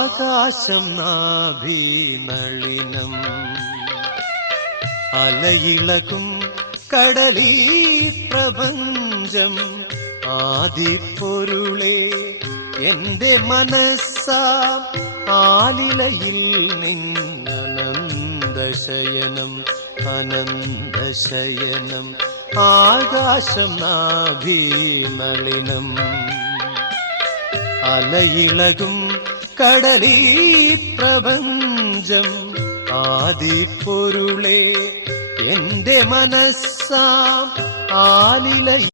ആകാശം നാഭീനളിനം അലയിളകും കടലീ പ്രപഞ്ചം. ആദിപ്പൊരുളേ എന്റെ മനസ്സാം ആലിലയിൽ നിന്നനന്തശയനം അനന്തശയനം ആകാശം നാഭീനളിനം അലയിളകും കടലീ പ്രപഞ്ചം ആദിപ്പൊരുളേ എന്റെ മനസ്സാം ആലില